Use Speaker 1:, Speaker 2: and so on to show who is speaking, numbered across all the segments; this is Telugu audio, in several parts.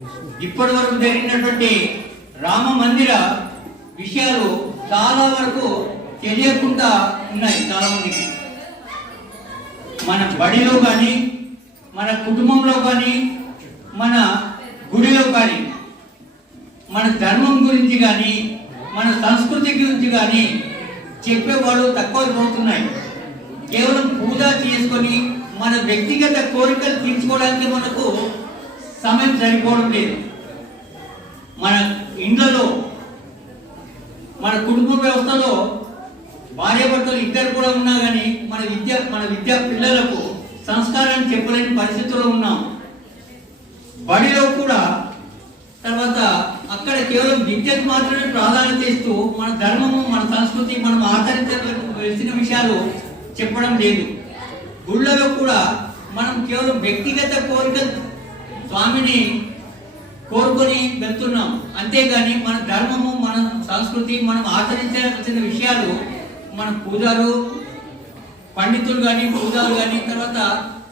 Speaker 1: ఇప్పటి వరకు జరిగినటువంటి రామ మందిర విషయాలు చాలా వరకు తెలియకుండా ఉన్నాయి చాలా మందికి మన బడిలో కానీ మన కుటుంబంలో కానీ మన గుడిలో కానీ మన ధర్మం గురించి కానీ మన సంస్కృతి గురించి కానీ చెప్పేవాళ్ళు తక్కువైపోతున్నాయి కేవలం పూజ చేసుకొని మన వ్యక్తిగత కోరికలు తీర్చుకోవడానికి మనకు సమయం సరిపోవడం లేదు. మన ఇండ్లలో మన కుటుంబ వ్యవస్థలో భార్యాభర్తలు ఇద్దరు కూడా ఉన్నా కానీ మన విద్య మన విద్యా పిల్లలకు సంస్కారాన్ని చెప్పలేని పరిస్థితుల్లో ఉన్నాం. బడిలో కూడా తర్వాత అక్కడ కేవలం విద్యకు మాత్రమే ప్రాధాన్యత ఇస్తూ మన ధర్మము మన సంస్కృతి మనం ఆచరించవలసిన విషయాలు చెప్పడం లేదు. గుళ్ళలో కూడా మనం కేవలం వ్యక్తిగత కోరికలు స్వామిని కోరుకొని వెళ్తున్నాం. అంతేగాని మన ధర్మము మన సంస్కృతి మనం ఆచరించాల్సిన విషయాలు మన పూజలు పండితులు కానీ పూజలు కానీ తర్వాత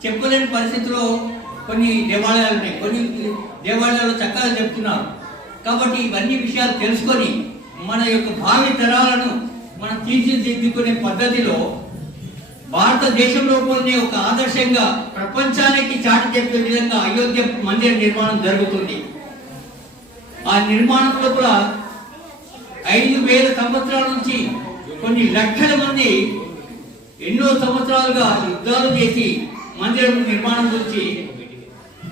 Speaker 1: చెప్పలేని పరిస్థితిలో కొన్ని దేవాలయాలు ఉన్నాయి. కొన్ని దేవాలయాలు చక్కగా చెప్తున్నారు. కాబట్టి ఇవన్నీ విషయాలు తెలుసుకొని మన యొక్క భావి తరాలను మనం తీర్చిదిద్దుకునే పద్ధతిలో భారతదేశంలో కొన్ని ఒక ఆదర్శంగా ప్రపంచానికి చాటి చెప్పే విధంగా అయోధ్య మందిర నిర్మాణం జరుగుతుంది. ఆ నిర్మాణంలో కూడా ఐదు వేల సంవత్సరాల నుంచి కొన్ని లక్షల మంది ఎన్నో సంవత్సరాలుగా యుద్ధాలు చేసి మందిరం నిర్మాణం గురించి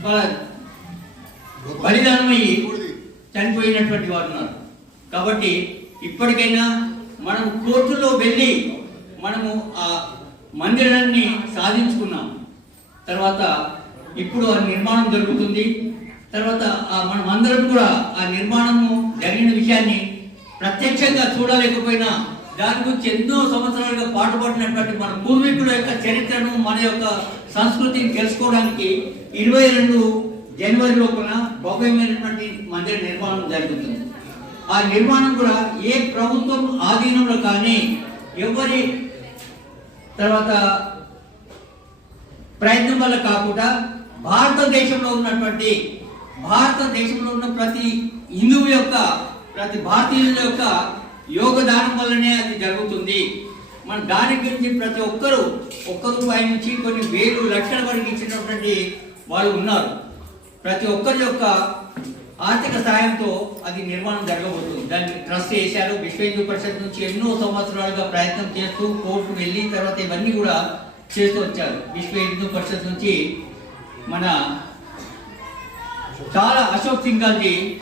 Speaker 1: వాళ్ళ బలిదానమయ్యి చనిపోయినటువంటి వారు ఉన్నారు. కాబట్టి ఇప్పటికైనా మనం కోర్టులో వెళ్ళి మనము ఆ మందిరాన్ని సాధించుకున్నాం. తర్వాత ఇప్పుడు ఆ నిర్మాణం జరుగుతుంది. తర్వాత ఆ మనం అందరం కూడా ఆ నిర్మాణము జరిగిన విషయాన్ని ప్రత్యక్షంగా చూడలేకపోయినా దాని గురించి ఎన్నో సంవత్సరాలుగా పాటుపడినటువంటి మన పూర్వీకుల యొక్క చరిత్రను మన యొక్క సంస్కృతిని తెలుసుకోవడానికి ఇరవై రెండు జనవరి లోపల భవ్యమైనటువంటి మందిర నిర్మాణం జరుగుతుంది. ఆ నిర్మాణం కూడా ఏ ప్రభుత్వం ఆధీనంలో కానీ ఎవరి తర్వాత ప్రయత్నం వల్ల కాకుండా భారతదేశంలో ఉన్నటువంటి భారతదేశంలో ఉన్న ప్రతి హిందువు యొక్క ప్రతి భారతీయుల యొక్క యోగదానం వల్లనే అది జరుగుతుంది. మన దాని గురించి ప్రతి ఒక్కరూ ఒక్క రూపాయి నుంచి కొన్ని వేలు లక్షల వరకు ఇచ్చినటువంటి వాళ్ళు ఉన్నారు. ప్రతి ఒక్కరి యొక్క ఆర్థిక సాయంతో అది నిర్మాణం జరగబోతుంది. దాన్ని ట్రస్ట్ చేశారు. విశ్వ హిందూ పరిషత్ నుంచి ఎన్నో సంవత్సరాలుగా ప్రయత్నం చేస్తూ కోర్టు వెళ్ళి తర్వాత ఇవన్నీ కూడా చేస్తూ వచ్చారు. విశ్వ హిందూ పరిషత్ నుంచి మన చాలా అశోక్ సింగాల్జీ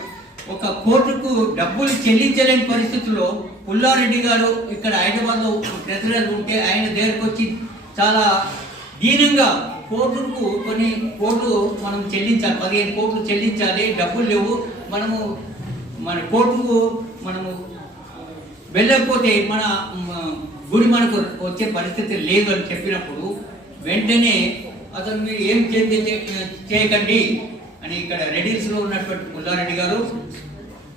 Speaker 1: ఒక కోర్టుకు డబ్బులు చెల్లించలేని పరిస్థితుల్లో పుల్లారెడ్డి గారు ఇక్కడ హైదరాబాద్లో ప్రెసిడెంట్ ఉంటే ఆయన దగ్గరకు వచ్చి చాలా దీనంగా కోర్టుకు కొన్ని కోర్టు మనం చెల్లించాలి. పదిహేను కోట్లు చెల్లించాలి. డబ్బులు లేవు. మనము మన కోర్టుకు మనము వెళ్ళకపోతే మన గురి మనకు వచ్చే పరిస్థితి లేదు అని చెప్పినప్పుడు వెంటనే అతను మీరు ఏం చే- చేయకండి అని ఇక్కడ రెడీస్లో ఉన్నటువంటి ముల్లారెడ్డి గారు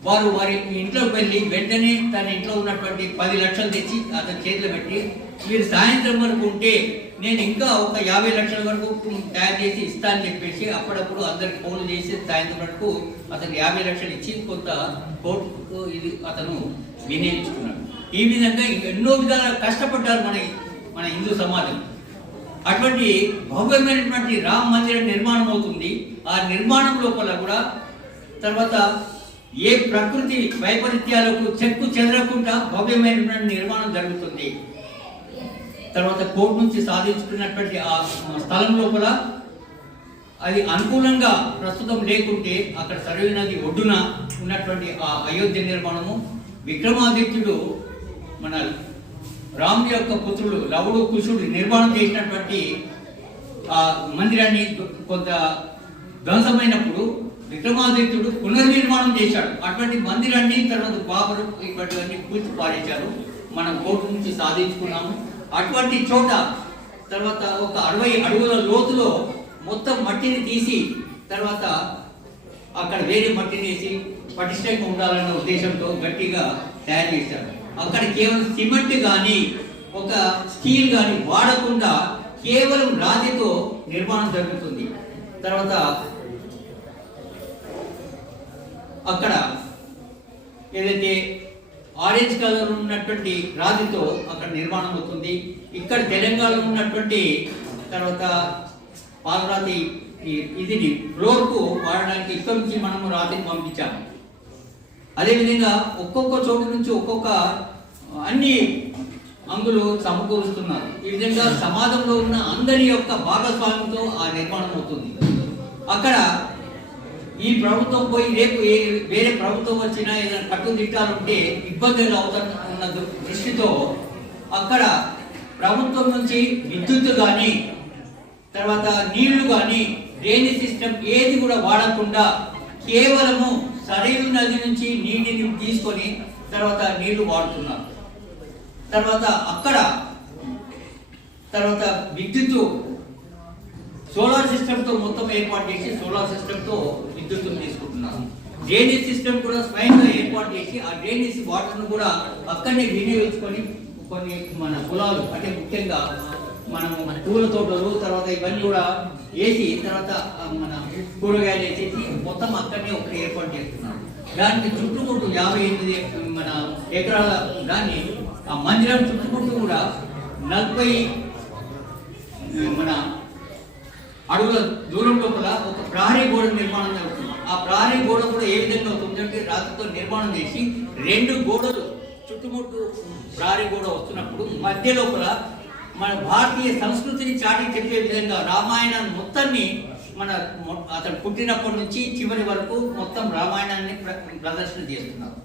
Speaker 1: వారు వారి ఇంట్లోకి వెళ్ళి వెంటనే తన ఇంట్లో ఉన్నటువంటి పది లక్షలు తెచ్చి అతని చేతిలో పెట్టి మీరు సాయంత్రం వరకు ఉంటే నేను ఇంకా ఒక యాభై లక్షల వరకు తయారు చేసి ఇస్తానని చెప్పేసి అప్పుడప్పుడు అందరికి ఫోన్ చేసి సాయంత్రం వరకు అతను యాభై లక్షలు ఇచ్చి కొంత కోర్టుకు ఇది అతను వినియోగించుకున్నాడు ఈ విధంగా ఎన్నో విధాలు కష్టపడ్డారు మన మన హిందూ సమాజం. అటువంటి భవ్యమైనటువంటి రామ మందిరం నిర్మాణం అవుతుంది. ఆ నిర్మాణం లోపల కూడా తర్వాత ఏ ప్రకృతి వైపరీత్యాలకు చెక్కు చెదరకుండా భవ్యమైనటువంటి నిర్మాణం జరుగుతుంది. తర్వాత కోర్టు నుంచి సాధించుకున్నటువంటి ఆ స్థలం లోపల అది అనుకూలంగా ప్రస్తుతం లేకుంటే అక్కడ సరయు నది ఒడ్డున ఉన్నటువంటి ఆ అయోధ్య నిర్మాణము. విక్రమాదిత్యుడు మన రాముడి యొక్క పుత్రుడు లవుడు కుశుడు నిర్మాణం చేసినటువంటి ఆ మందిరాన్ని కొంత ధ్వంసమైనప్పుడు విక్రమాదిత్యుడు పునర్నిర్మాణం చేశాడు. అటువంటి మందిరాన్ని తర్వాత బాబరు ఇటువంటివన్నీ పూర్తి పారేశారు. మనం కోర్టు నుంచి సాధించుకున్నాము. అటువంటి చోట తర్వాత ఒక అరవై అడుగుల లోతులో మొత్తం మట్టిని తీసి తర్వాత అక్కడ వేరే మట్టిని వేసి పటిష్టంగా ఉండాలన్న ఉద్దేశంతో గట్టిగా తయారు చేశారు. అక్కడ కేవలం సిమెంట్ కానీ ఒక స్టీల్ కానీ వాడకుండా కేవలం రాతితో నిర్మాణం జరుగుతుంది. తర్వాత అక్కడ ఏదైతే ఆరెంజ్ కలర్ ఉన్నటువంటి రాతితో అక్కడ నిర్మాణం అవుతుంది. ఇక్కడ తెలంగాణలో ఉన్నటువంటి తర్వాత పాలరాతి ఈ- ఇదిని ఫ్లోర్కు వాడడానికి ఇక్కడ నుంచి మనము రాతిని పంపించాము. అదేవిధంగా ఒక్కొక్క చోటు నుంచి ఒక్కొక్క అన్ని అంగులు సమకూరుస్తున్నారు. ఈ విధంగా సమాజంలో ఉన్న అందరి యొక్క భాగస్వామ్యంతో ఆ నిర్మాణం అవుతుంది. అక్కడ ఈ ప్రభుత్వం పోయి రేపు ఏ- వేరే ప్రభుత్వం వచ్చినా ఏదైనా కట్టుదిట్టాలంటే ఇబ్బందులు అవుతున్న ఉన్న దృష్టితో అక్కడ ప్రభుత్వం నుంచి విద్యుత్ కానీ తర్వాత నీళ్ళు కానీ డ్రైనేజ్ సిస్టమ్ ఏది కూడా వాడకుండా కేవలము సరైన నది నుంచి నీటిని తీసుకొని తర్వాత నీళ్ళు వాడుతున్నారు. తర్వాత అక్కడ తర్వాత విద్యుత్ సోలార్ సిస్టమ్తో మొత్తం ఏర్పాటు చేసి సోలార్ సిస్టమ్తో విద్యుత్తును తీసుకుంటున్నారు డ్రైనేజ్ సిస్టమ్ కూడా స్వయంగా ఏర్పాటు చేసి ఆ డ్రైనేజ్ వాటర్ను కూడా అక్కడనే వినియోగించుకొని కొన్ని మన పొలాలు అంటే ముఖ్యంగా మనం మన పూల తోటలు తర్వాత ఇవన్నీ కూడా వేసి తర్వాత మన కూరగాయలు వేసేసి మొత్తం అక్కడనే ఒకటి ఏర్పాటు చేస్తున్నారు దానికి చుట్టుముట్టు యాభై ఎనిమిది మన ఎకరాల దాన్ని ఆ మందిరం చుట్టుముట్టు కూడా నలభై మన అడుగుల దూరం లోపల ఒక ప్రహరీ గోడ నిర్మాణం జరుగుతుంది. ఆ ప్రాణి గోడ కూడా ఏ విధంగా అవుతుంది అంటే రాతితో నిర్మాణం చేసి రెండు గోడలు చుట్టుముట్టు ప్రాణి గోడ వస్తున్నప్పుడు మధ్య లోపల మన భారతీయ సంస్కృతిని చాటి చెప్పే విధంగా రామాయణాన్ని మొత్తాన్ని మన అతను పుట్టినప్పటి నుంచి చివరి వరకు మొత్తం రామాయణాన్ని ప్ర- ప్రదర్శన చేస్తున్నారు.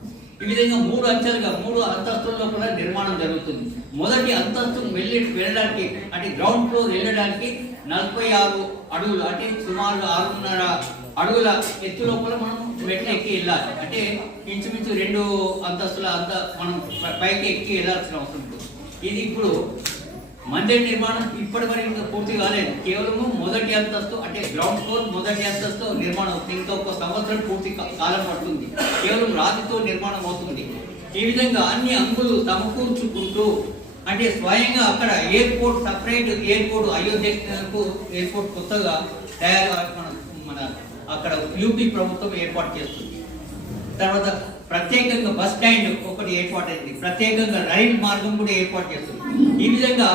Speaker 1: ఈ విధంగా మూడు అంచెలుగా మూడు అంతస్తుల్లో కూడా నిర్మాణం జరుగుతుంది. మొదటి అంతస్తు వెళ్ళి వెళ్ళడానికి అంటే గ్రౌండ్ ఫ్లోర్ వెళ్ళడానికి నలభై ఆరు అడుగులు అంటే సుమారు ఆరున్నర అడుగుల ఎత్తు లోపల మనం మెట్లు ఎక్కి వెళ్ళాలి. అంటే ఇంచుమించు రెండు అంతస్తుల అంత మనం పైకి ఎక్కి వెళ్ళాల్సిన అవసరం ఉంటుంది ఇది ఇప్పుడు మందిర నిర్మాణం ఇప్పటి వరకు ఇంకా పూర్తి కాలేదు. కేవలము మొదటి అంతస్తు అంటే గ్రౌండ్ ఫ్లోర్ మొదటి అంతస్తు నిర్మాణం అవుతుంది ఇంకా ఒక సంవత్సరం పూర్తి కాలం పడుతుంది. కేవలం రాతితో నిర్మాణం అవుతుంది. ఈ విధంగా అన్ని అంగులు సమకూర్చుకుంటూ అంటే స్వయంగా అక్కడ ఎయిర్పోర్ట్ సపరేట్ ఎయిర్పోర్ట్ అయోధ్యకు ఎయిర్పోర్ట్ కొత్తగా తయారు అక్కడ యూపీ ప్రభుత్వం ఏర్పాటు చేస్తుంది. తర్వాత ప్రత్యేకంగా బస్ స్టాండ్ ఒకటి ఏర్పాటైంది ప్రత్యేకంగా రైలు మార్గం కూడా ఏర్పాటు చేస్తుంది. ఈ విధంగా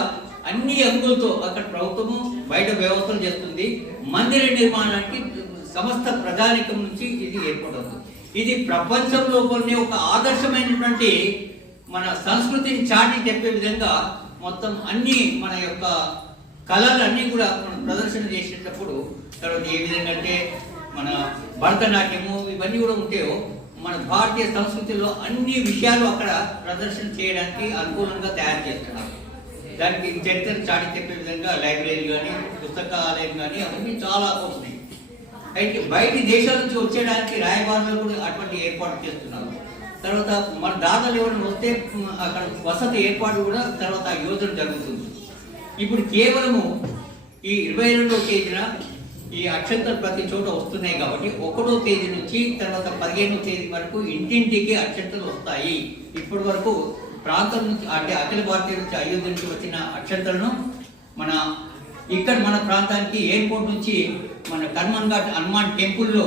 Speaker 1: అన్ని అంగులతో అక్కడ ప్రభుత్వము బయట వ్యవస్థలు చేస్తుంది. మందిర నిర్మాణానికి సమస్త ప్రజానికం నుంచి ఇది ఏర్పడుతుంది. ఇది ప్రపంచం లోపలనే ఒక ఆదర్శమైనటువంటి మన సంస్కృతిని చాటి చెప్పే విధంగా మొత్తం అన్ని మన యొక్క కళలు అన్నీ కూడా మనం ప్రదర్శన చేసేటప్పుడు తర్వాత ఏ విధంగా అంటే మన భరతనాట్యము ఇవన్నీ కూడా ఉంటాయో మన భారతీయ సంస్కృతిలో అన్ని విషయాలు అక్కడ ప్రదర్శన చేయడానికి అనుకూలంగా తయారు చేస్తున్నారు దానికి చరిత్ర చాటి చెప్పే విధంగా లైబ్రరీ కానీ పుస్తకాలయం కానీ అవన్నీ చాలా వస్తున్నాయి. అయితే బయటి దేశాల నుంచి వచ్చేయడానికి రాయబారులు కూడా అటువంటి ఏర్పాటు చేస్తున్నారు. తర్వాత మన దాతలు ఎవరైనా వస్తే అక్కడ వసతి ఏర్పాటు కూడా తర్వాత యోజన జరుగుతుంది. ఇప్పుడు కేవలము ఈ ఇరవై రెండవ తేదీన ఈ అక్షంతలు ప్రతి చోట వస్తున్నాయి కాబట్టి ఒకటో తేదీ నుంచి తర్వాత పదిహేనో తేదీ వరకు ఇంటింటికి అక్షంతలు వస్తాయి. ఇప్పటి వరకు ప్రాంతం నుంచి అంటే అఖిల భారతీయ నుంచి అయోధ్య నుంచి వచ్చిన అక్షంతలను మన ఇక్కడ మన ప్రాంతానికి ఎయిర్పోర్ట్ నుంచి మన కర్మన్ ఘాట్ హనుమాన్ టెంపుల్లో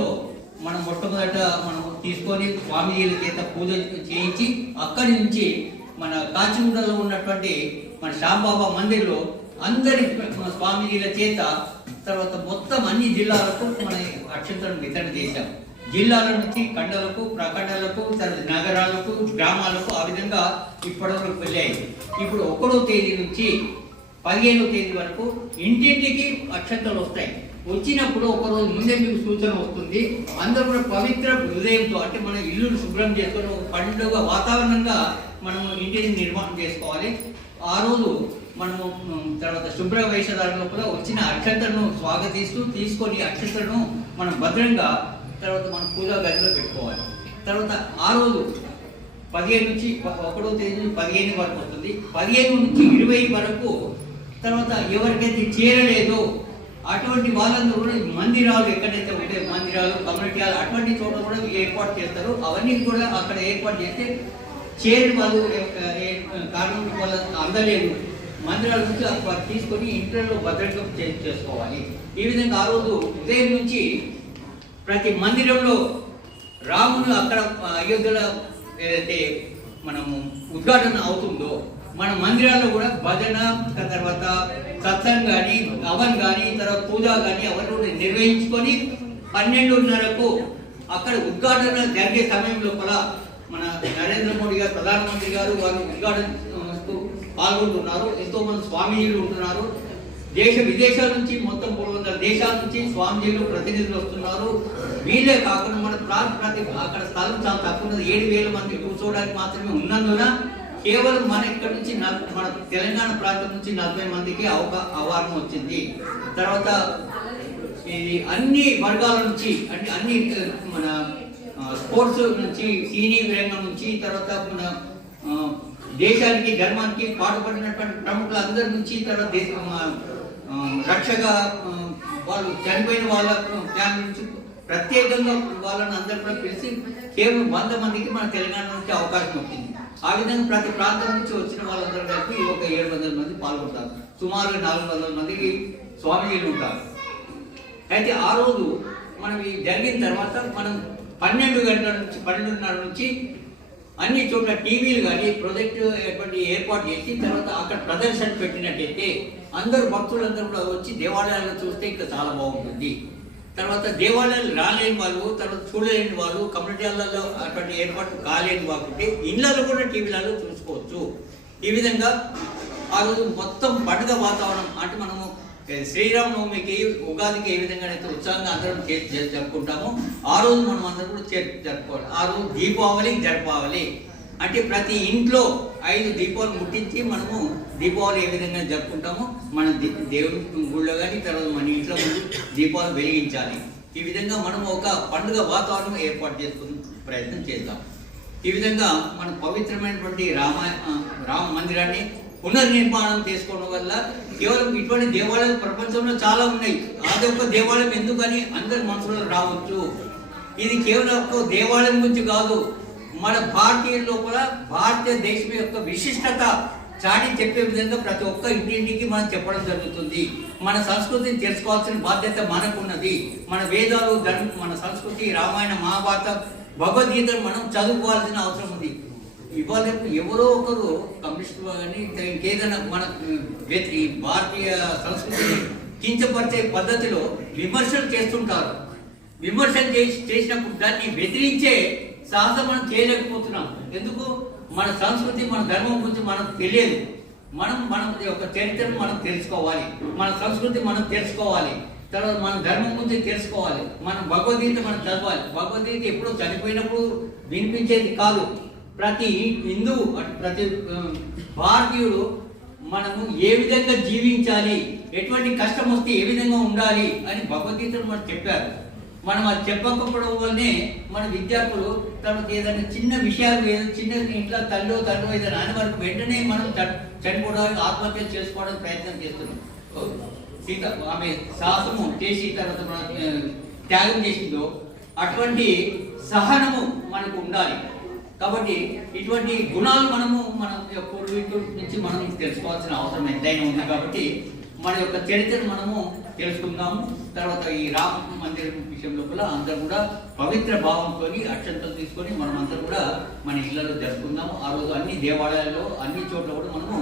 Speaker 1: మనం మొట్టమొదట మనం తీసుకొని స్వామీజీల చేత పూజ చేయించి అక్కడి నుంచి మన కాచిగూడలో ఉన్నటువంటి మన శ్యాంబాబా మందిర్లో అందరి స్వామిజీల స్వామీజీల చేత తర్వాత మొత్తం అన్ని జిల్లాలకు మన అక్షంతలను వితరణ చేశాం. జిల్లాల నుంచి కండలకు ప్రకటనలకు తర్వాత నగరాలకు గ్రామాలకు ఆ విధంగా ఇప్పటివరకు వెళ్ళాయి. ఇప్పుడు ఒకటో తేదీ నుంచి పదిహేనో తేదీ వరకు ఇంటింటికి అక్షంతలు వస్తాయి. వచ్చినప్పుడు ఒకరోజు ముందే మీకు సూచన వస్తుంది. అందరూ కూడా పవిత్ర హృదయంతో అంటే మన ఇల్లును శుభ్రం చేసుకొని ఒక పండుగ వాతావరణంగా మనము ఇంటిని నిర్మాణం చేసుకోవాలి. ఆ రోజు మనము తర్వాత శుభ్ర లోపల వచ్చిన అక్షంతలను స్వాగతిస్తూ తీసుకొని అక్షంతలను మనం భద్రంగా తర్వాత మన పూజా గదిలో పెట్టుకోవాలి. తర్వాత ఆ రోజు పదిహేను నుంచి ఒకటో తేదీ నుంచి పదిహేను వరకు వస్తుంది. పదిహేను నుంచి ఇరవై వరకు తర్వాత ఎవరికైతే చేరలేదో అటువంటి వాళ్ళందరూ కూడా మందిరాలు ఎక్కడైతే ఉంటే మందిరాలు కమ్యూనిటీ హాల్ అటువంటి చోట కూడా ఏర్పాటు చేస్తారు. అవన్నీ కూడా అక్కడ ఏర్పాటు చేస్తే చేరి వాళ్ళు ఏ- కారణం వల్ల అందలేదు. మందిరాల నుంచి తీసుకొని ఇంట్లో భద్రంగా చేసుకోవాలి. ఈ విధంగా ఆ రోజు ఉదయం నుంచి ప్రతి మందిరంలో రాముడు అక్కడ అయోధ్యలో ఏదైతే మనము ఉద్ఘాటన అవుతుందో మన మందిరాల్లో కూడా భజన తర్వాత సత్సంగ్ కానీ అవన్ కానీ తర్వాత పూజ కానీ అవన్నీ కూడా నిర్వహించుకొని పన్నెండున్నరకు అక్కడ ఉద్ఘాటన జరిగే సమయం లోపల మన నరేంద్ర మోడీ గారు ప్రధానమంత్రి గారు వారు ఉద్ఘాటన పాల్గొంటున్నారు. ఎంతో మంది స్వామీజీలు ఉంటున్నారు. దేశ విదేశాల నుంచి మొత్తం మూడు వందల దేశాల నుంచి స్వామీజీలు ప్రతినిధులు వస్తున్నారు. వీళ్ళే కాకుండా మన ప్రాంత ప్రతి అక్కడ స్థలం చాలా తక్కువ ఉన్నది ఏడు వేల మంది కూర్చోవడానికి మాత్రమే ఉన్నందున కేవలం మన ఇక్కడ నుంచి మన తెలంగాణ ప్రాంతం నుంచి నలభై మందికి అవకా అవార్డు వచ్చింది. తర్వాత ఇది అన్ని వర్గాల నుంచి అంటే అన్ని మన స్పోర్ట్స్ నుంచి సీనియర్ రంగం నుంచి తర్వాత మన దేశానికి ధర్మానికి పాటుపడినటువంటి ప్రముఖులందరి నుంచి తర్వాత దేశ రక్షక వాళ్ళు చనిపోయిన వాళ్ళ ఫ్యామిలీ నుంచి ప్రత్యేకంగా వాళ్ళని అందరు కూడా పిలిచి కేవలం వంద మందికి మన తెలంగాణ నుంచి అవకాశం వచ్చింది. ఆ విధంగా ప్రతి ప్రాంతం నుంచి వచ్చిన వాళ్ళందరూ కలిపి ఒక ఏడు వందల మంది పాల్గొంటారు. సుమారు నాలుగు వందల మందికి స్వామీజీలు ఉంటారు. అయితే ఆ రోజు మనం ఈ జరిగిన తర్వాత మనం పన్నెండు గంటల నుంచి పన్నెండున్నర నుంచి అన్ని చోట్ల టీవీలు కానీ ప్రొజెక్ట్ ఎటువంటి ఏర్పాటు చేసి తర్వాత అక్కడ ప్రదర్శన పెట్టినట్టయితే అందరు భక్తులందరూ కూడా వచ్చి దేవాలయాల్లో చూస్తే ఇంకా చాలా బాగుంటుంది. తర్వాత దేవాలయాలు రాలేని వాళ్ళు తర్వాత చూడలేని వాళ్ళు కమ్యూనిటీలలో అటువంటి ఏర్పాటు కాలేని వాళ్ళు ఇళ్ళలో కూడా టీవీలలో చూసుకోవచ్చు. ఈ విధంగా ఆ రోజు మొత్తం పండుగ వాతావరణం అంటే మనము శ్రీరామనవమికి ఉగాదికి ఏ విధంగా అయితే ఉత్సాహంగా అందరం జరుపుకుంటామో ఆ రోజు మనం అందరం కూడా జరుపుకోవాలి. ఆ రోజు దీపావళి జరపావళి అంటే ప్రతి ఇంట్లో ఐదు దీపాలు ముట్టించి మనము దీపావళి ఏ విధంగా జరుపుకుంటామో మన ది- దేవుడి గుళ్ళో కానీ తర్వాత మన ఇంట్లో ముందు దీపాలు వెలిగించాలి. ఈ విధంగా మనం ఒక పండుగ వాతావరణం ఏర్పాటు చేసుకునే ప్రయత్నం చేద్దాం. ఈ విధంగా మన పవిత్రమైనటువంటి రామ రామ మందిరాన్ని పునర్నిర్మాణం చేసుకోవడం వల్ల కేవలం ఇటువంటి దేవాలయాలు ప్రపంచంలో చాలా ఉన్నాయి. అది ఒక దేవాలయం ఎందుకని అందరి మనసులో రావచ్చు? ఇది కేవలం ఒక దేవాలయం గురించి కాదు. మన భారతీయ లోపల భారతీయ దేశం యొక్క విశిష్టత చాటి చెప్పే విధంగా ప్రతి ఒక్క ఇంటింటికి మనం చెప్పడం జరుగుతుంది. మన సంస్కృతిని తెలుసుకోవాల్సిన బాధ్యత మనకున్నది. మన వేదాలు ధర్మం మన సంస్కృతి రామాయణ మహాభారత భగవద్గీతను మనం చదువుకోవాల్సిన అవసరం ఉంది. ఇవాళ ఎవరో ఒకరు కమ్యూనిస్ట్ కానీ ఇంకేదైనా మన ఈ భారతీయ సంస్కృతిని కించపరిచే పద్ధతిలో విమర్శలు చేస్తుంటారు. విమర్శలు చేసి చేసినప్పుడు దాన్ని బెదిరించే సాహసం మనం చేయలేకపోతున్నాం. ఎందుకు? మన సంస్కృతి మన ధర్మం గురించి మనకు తెలియదు. మనం మన యొక్క చరిత్రను మనం తెలుసుకోవాలి. మన సంస్కృతి మనం తెలుసుకోవాలి. తర్వాత మన ధర్మం గురించి తెలుసుకోవాలి. మనం భగవద్గీత మనం చదవాలి. భగవద్గీత ఎప్పుడో చనిపోయినప్పుడు వినిపించేది కాదు. ప్రతి హిందూ ప్రతి భారతీయుడు మనము ఏ విధంగా జీవించాలి ఎటువంటి కష్టం వస్తే ఏ విధంగా ఉండాలి అని భగవద్గీతను మనకు చెప్పారు. మనం అది చెప్పకపోవడం వల్లనే మన విద్యార్థులు తమకు ఏదైనా చిన్న విషయాలు ఏదో చిన్న ఇంట్లో తల్లో తల్లో ఏదైనా అని వరకు వెంటనే మనం చనిపోవడానికి ఆత్మహత్య చేసుకోవడానికి ప్రయత్నం చేస్తున్నాం. సీత ఆమె సాహసము చేసి తర్వాత మన త్యాగం చేసిందో అటువంటి సహనము మనకు ఉండాలి. కాబట్టి ఇటువంటి గుణాలు మనము మన యొక్క పూర్వీకుల నుంచి మనం తెలుసుకోవాల్సిన అవసరం ఎంతైనా ఉంది కాబట్టి మన యొక్క చరిత్రను మనము తెలుసుకుందాము. తర్వాత ఈ రామ మందిరం విషయంలో కూడా అందరూ కూడా పవిత్ర భావంతో అక్షంతలు తీసుకొని మనం అందరూ కూడా మన ఇళ్ళలో జరుపుకుందాము. ఆ రోజు అన్ని దేవాలయాల్లో అన్ని చోట్ల కూడా మనము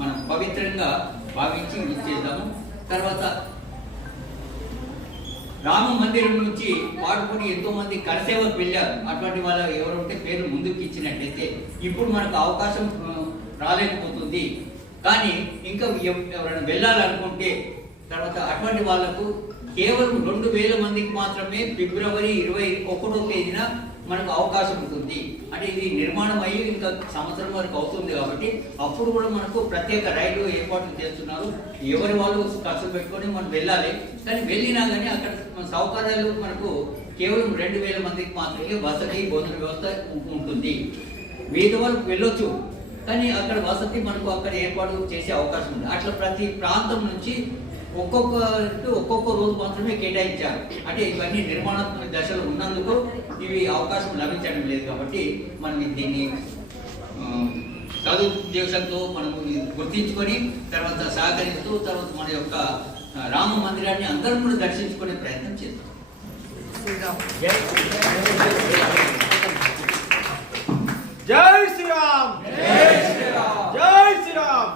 Speaker 1: మనం పవిత్రంగా భావించి ఇచ్చేద్దాము తర్వాత రామ మందిరం నుంచి వాడుకొని ఎంతో మంది కరసేవకు వెళ్ళారు. అటువంటి వాళ్ళ ఎవరుంటే పేరు ముందుకు ఇచ్చినట్లయితే ఇప్పుడు మనకు అవకాశం రాలేకపోతుంది. కానీ ఇంకా ఎవరైనా వెళ్ళాలనుకుంటే తర్వాత అటువంటి వాళ్ళకు కేవలం రెండు వేల మందికి మాత్రమే ఫిబ్రవరి ఇరవై ఒకటో తేదీన మనకు అవకాశం ఉంటుంది. అంటే ఇది నిర్మాణం అయ్యి ఇంకా సంవత్సరం వరకు అవుతుంది కాబట్టి అప్పుడు కూడా మనకు ప్రత్యేక రైలు ఏర్పాట్లు చేస్తున్నారు. ఎవరి వాళ్ళు ఖర్చు పెట్టుకొని మనం వెళ్ళాలి. కానీ వెళ్ళినా కానీ అక్కడ సౌకర్యాలు మనకు కేవలం రెండు వేల మందికి మాత్రమే వసతి భోజన వ్యవస్థ ఉంటుంది. మిగతా వాళ్ళకి వెళ్ళొచ్చు. కానీ అక్కడ వసతి మనకు అక్కడ ఏర్పాటు చేసే అవకాశం ఉంది. అట్లా ప్రతి ప్రాంతం నుంచి ఒక్కొక్క ఒక్కొక్క రోజు మాత్రమే కేటాయించారు. అంటే ఇవన్నీ నిర్మాణాత్మక దశలు ఉన్నందుకు ఇవి అవకాశం లభించడం లేదు కాబట్టి మనం దీన్ని చదువు ఉద్దేశంతో మనం గుర్తించుకొని తర్వాత సహకరిస్తూ తర్వాత మన యొక్క రామ మందిరాన్ని అందరం కూడా దర్శించుకునే ప్రయత్నం చేద్దాం.
Speaker 2: జై శ్రీరామ్.
Speaker 1: జై శ్రీరామ్.
Speaker 2: జై శ్రీరామ్.